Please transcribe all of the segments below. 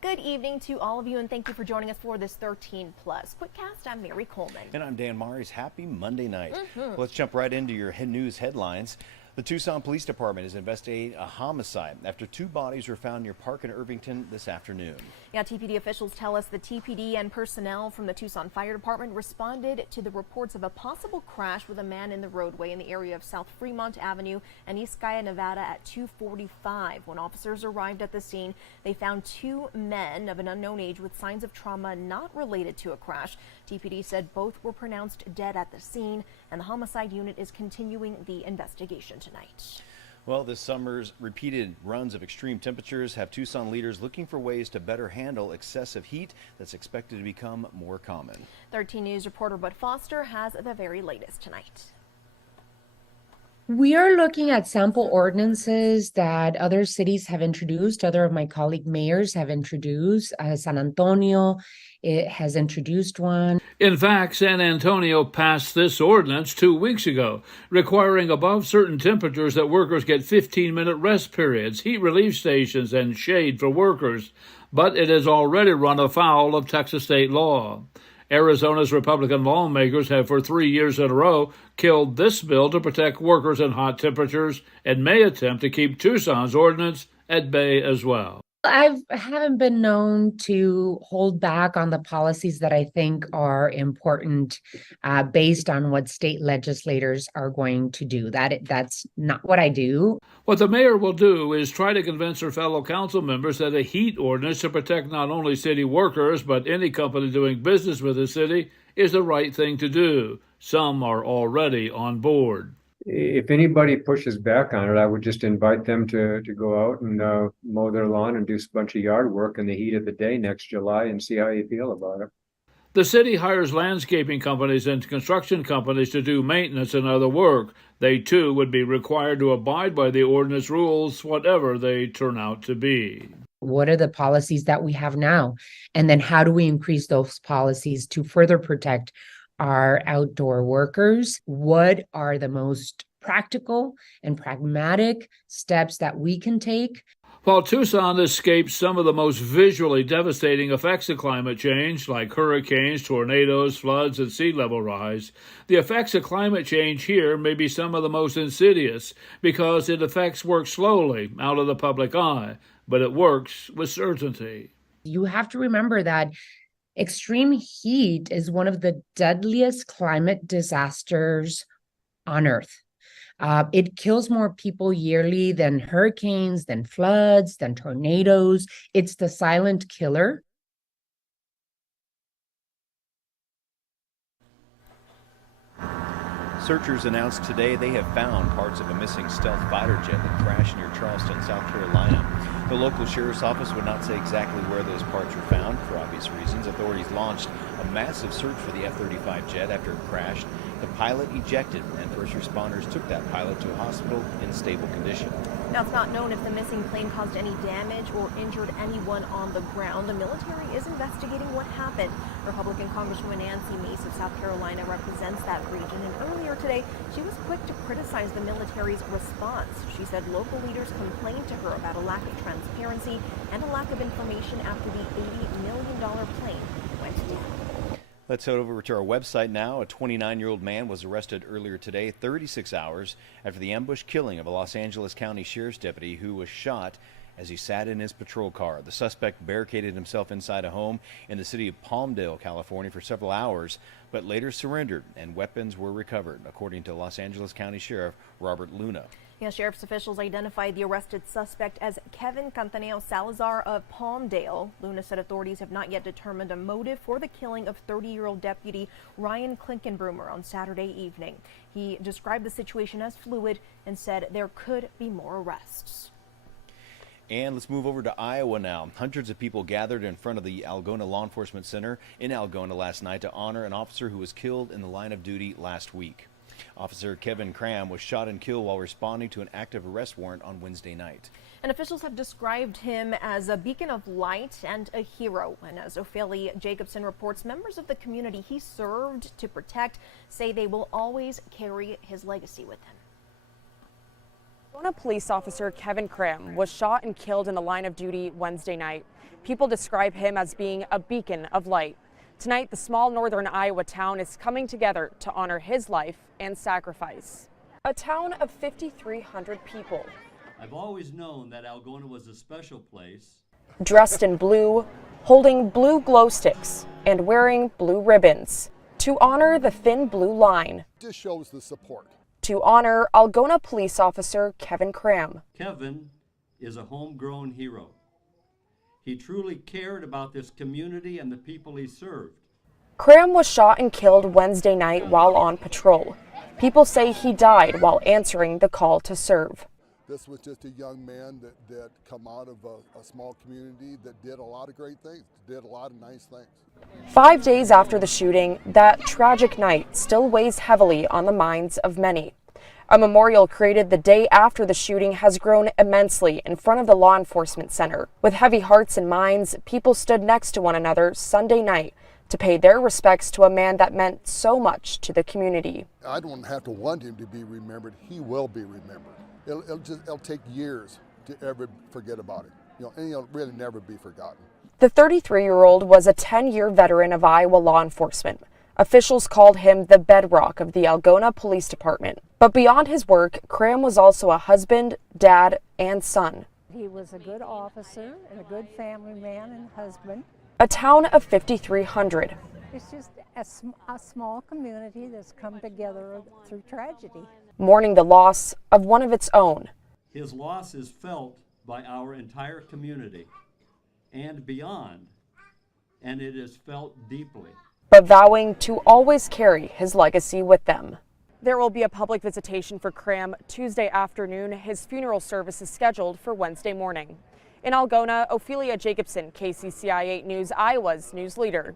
Good evening to all of you, and thank you for joining us for this 13 Plus Quickcast. I'm Mary Coleman. And I'm Dan Maris. Happy Monday night. Let's jump right into your news headlines. The Tucson Police Department is investigating a homicide after two bodies were found near Park in Irvington this afternoon. Yeah, TPD officials tell us the TPD and personnel from the Tucson Fire Department responded to the reports of a possible crash with a man in the roadway in the area of South Fremont Avenue and East Gaia, Nevada at 2:45. When officers arrived at the scene, they found two men of an unknown age with signs of trauma not related to a crash. TPD said both were pronounced dead at the scene, and the homicide unit is continuing the investigation tonight. Well, this summer's repeated runs of extreme temperatures have Tucson leaders looking for ways to better handle excessive heat that's expected to become more common. 13 News reporter Bud Foster has the very latest tonight. We are looking at sample ordinances that other cities have introduced. Other of my colleague mayors have introduced. San Antonio has introduced one. In fact, San Antonio passed this ordinance 2 weeks ago, requiring above certain temperatures that workers get 15-minute rest periods, heat relief stations, and shade for workers. But it has already run afoul of Texas state law. Arizona's Republican lawmakers have for 3 years in a row killed this bill to protect workers in hot temperatures and may attempt to keep Tucson's ordinance at bay as well. I haven't been known to hold back on the policies that I think are important based on what state legislators are going to do. That's not what I do. What the mayor will do is try to convince her fellow council members that a heat ordinance to protect not only city workers but any company doing business with the city is the right thing to do. Some are already on board. If anybody pushes back on it, I would just invite them to go out and mow their lawn and do a bunch of yard work in the heat of the day next July and see how you feel about it. The city hires landscaping companies and construction companies to do maintenance and other work. They, too, would be required to abide by the ordinance rules, whatever they turn out to be. What are the policies that we have now? And then how do we increase those policies to further protect our outdoor workers? What are the most practical and pragmatic steps that we can take? While Tucson escapes some of the most visually devastating effects of climate change, like hurricanes, tornadoes, floods, and sea level rise, the effects of climate change here may be some of the most insidious because it affects work slowly, out of the public eye, but it works with certainty. You have to remember that extreme heat is one of the deadliest climate disasters on Earth. It kills more people yearly than hurricanes, than floods, than tornadoes. It's the silent killer. Searchers announced today they have found parts of a missing stealth fighter jet that crashed near Charleston, South Carolina. The local sheriff's office would not say exactly where those parts were found. For obvious reasons, authorities launched a massive search for the F-35 jet after it crashed. The pilot ejected, and first responders took that pilot to a hospital in stable condition. Now, it's not known if the missing plane caused any damage or injured anyone on the ground. The military is investigating what happened. Republican Congresswoman Nancy Mace of South Carolina represents that region, and earlier today, she was quick to criticize the military's response. She said local leaders complained to her about a lack of transparency and a lack of information after the $80 million plane went down. Let's head over to our website now. A 29-year-old man was arrested earlier today, 36 hours after the ambush killing of a Los Angeles County Sheriff's deputy who was shot as he sat in his patrol car. The suspect barricaded himself inside a home in the city of Palmdale, California for several hours, but later surrendered and weapons were recovered, according to Los Angeles County Sheriff Robert Luna. Yeah, sheriff's officials identified the arrested suspect as Kevin Cantaneo Salazar of Palmdale. Luna said authorities have not yet determined a motive for the killing of 30-year-old deputy Ryan Klinkenbroomer on Saturday evening. He described the situation as fluid and said there could be more arrests. And let's move over to Iowa now. Hundreds of people gathered in front of the Algona Law Enforcement Center in Algona last night to honor an officer who was killed in the line of duty last week. Officer Kevin Cram was shot and killed while responding to an active arrest warrant on Wednesday night. And officials have described him as a beacon of light and a hero. And as Ophelia Jacobson reports, members of the community he served to protect say they will always carry his legacy with them. Algona police officer Kevin Cram was shot and killed in the line of duty Wednesday night. People describe him as being a beacon of light. Tonight, the small northern Iowa town is coming together to honor his life and sacrifice. A town of 5,300 people. I've always known that Algona was a special place. Dressed in blue, holding blue glow sticks, and wearing blue ribbons to honor the thin blue line. This shows the support. To honor Algona police officer Kevin Cram. Kevin is a homegrown hero. He truly cared about this community and the people he served. Cram was shot and killed Wednesday night while on patrol. People say he died while answering the call to serve. This was just a young man that come out of a small community that did a lot of great things, did a lot of nice things. 5 days after the shooting, that tragic night still weighs heavily on the minds of many. A memorial created the day after the shooting has grown immensely in front of the law enforcement center. With heavy hearts and minds, people stood next to one another Sunday night to pay their respects to a man that meant so much to the community. I don't have to want him to be remembered. He will be remembered. It'll take years to ever forget about it. And he'll really never be forgotten. The 33-year-old was a 10-year veteran of Iowa law enforcement. Officials called him the bedrock of the Algona Police Department. But beyond his work, Cram was also a husband, dad, and son. He was a good officer and a good family man and husband. A town of 5,300. It's just a small community that's come together through tragedy. Mourning the loss of one of its own. His loss is felt by our entire community and beyond, and it is felt deeply. But vowing to always carry his legacy with them. There will be a public visitation for Cram Tuesday afternoon. His funeral service is scheduled for Wednesday morning. In Algona, Ophelia Jacobson, KCCI 8 News, Iowa's news leader.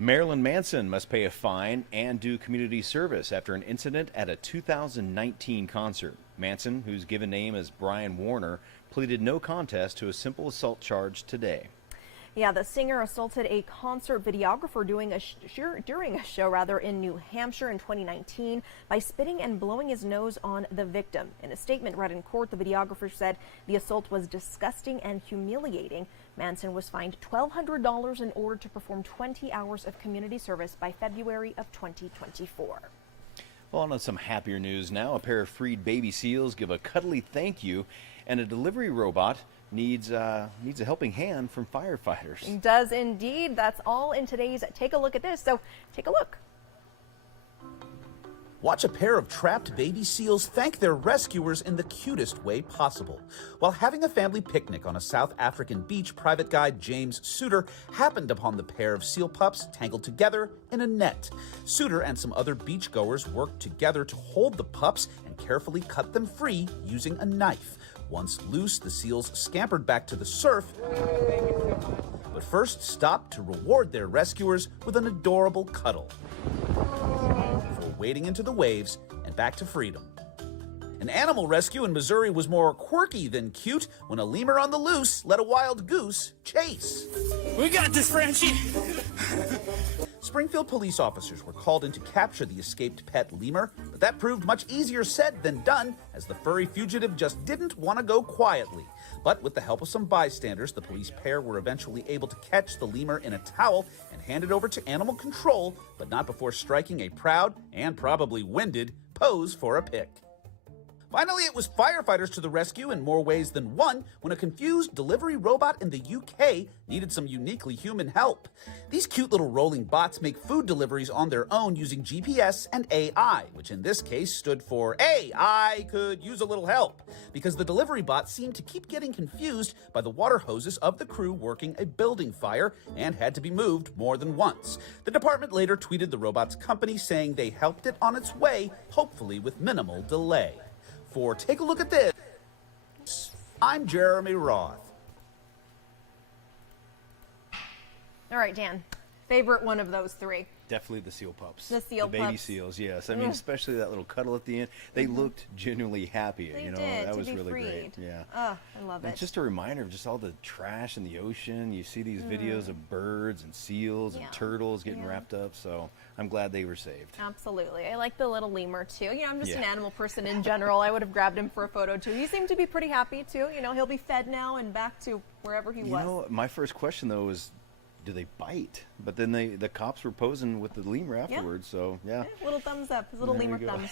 Marilyn Manson must pay a fine and do community service after an incident at a 2019 concert. Manson, whose given name is Brian Warner, pleaded no contest to a simple assault charge today. Yeah, the singer assaulted a concert videographer during a show in New Hampshire in 2019 by spitting and blowing his nose on the victim. In a statement read in court, the videographer said the assault was disgusting and humiliating. Manson was fined $1,200 in order to perform 20 hours of community service by February of 2024. Well, on to some happier news now. A pair of freed baby seals give a cuddly thank you, and a delivery robot needs a helping hand from firefighters. It does indeed. That's all in today's Take a Look at This. So take a look. Watch a pair of trapped baby seals thank their rescuers in the cutest way possible. While having a family picnic on a South African beach, private guide James Suter happened upon the pair of seal pups tangled together in a net. Suter and some other beachgoers worked together to hold the pups and carefully cut them free using a knife. Once loose, the seals scampered back to the surf, but first stopped to reward their rescuers with an adorable cuddle before wading into the waves and back to freedom. An animal rescue in Missouri was more quirky than cute when a lemur on the loose let a wild goose chase. We got this, Frenchie! Springfield police officers were called in to capture the escaped pet lemur, but that proved much easier said than done, as the furry fugitive just didn't want to go quietly. But with the help of some bystanders, the police pair were eventually able to catch the lemur in a towel and hand it over to animal control, but not before striking a proud, and probably winded, pose for a pic. Finally, it was firefighters to the rescue in more ways than one when a confused delivery robot in the UK needed some uniquely human help. These cute little rolling bots make food deliveries on their own using GPS and AI, which in this case stood for "Hey, I could use a little help," because the delivery bot seemed to keep getting confused by the water hoses of the crew working a building fire and had to be moved more than once. The department later tweeted the robot's company saying they helped it on its way, hopefully with minimal delay. For Take a Look at This, I'm Jeremy Roth. All right, Dan, favorite one of those three? Definitely the seal pups. The seal baby pups. seals, yes. I mean, especially that little cuddle at the end. They looked genuinely happy. They you know, did, that to was be really freed. great. Yeah. Oh, I love And it. it's just a reminder of just all the trash in the ocean. You see these videos of birds and seals and Yeah. turtles getting Yeah. wrapped up. So I'm glad they were saved. Absolutely. I like the little lemur too. You know, I'm just an Yeah. animal person in general. I would have grabbed him for a photo too. He seemed to be pretty happy too. You know, he'll be fed now and back to wherever he You was. know, my first question though was, do they bite? But then the cops were posing with the lemur afterwards. So yeah. Little thumbs up, his little There lemur we go. thumbs.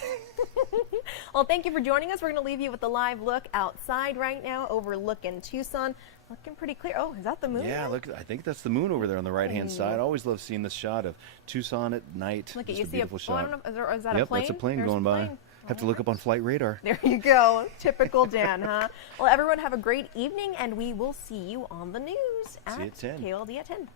Well, thank you for joining us. We're going to leave you with the live look outside right now, overlooking Tucson. Looking pretty clear. Oh, is that the moon? Yeah, look, I think that's the moon over there on the right-hand side. I always love seeing this shot of Tucson at night. Look at Just you. a See a beautiful oh, I shot. don't know. Is that a Yep, plane? that's a plane There's going a by. plane. Have to look up on flight radar. There you go. Typical Dan, huh? Well, everyone have a great evening, and we will see you on the news See you at at 10. KLD at 10.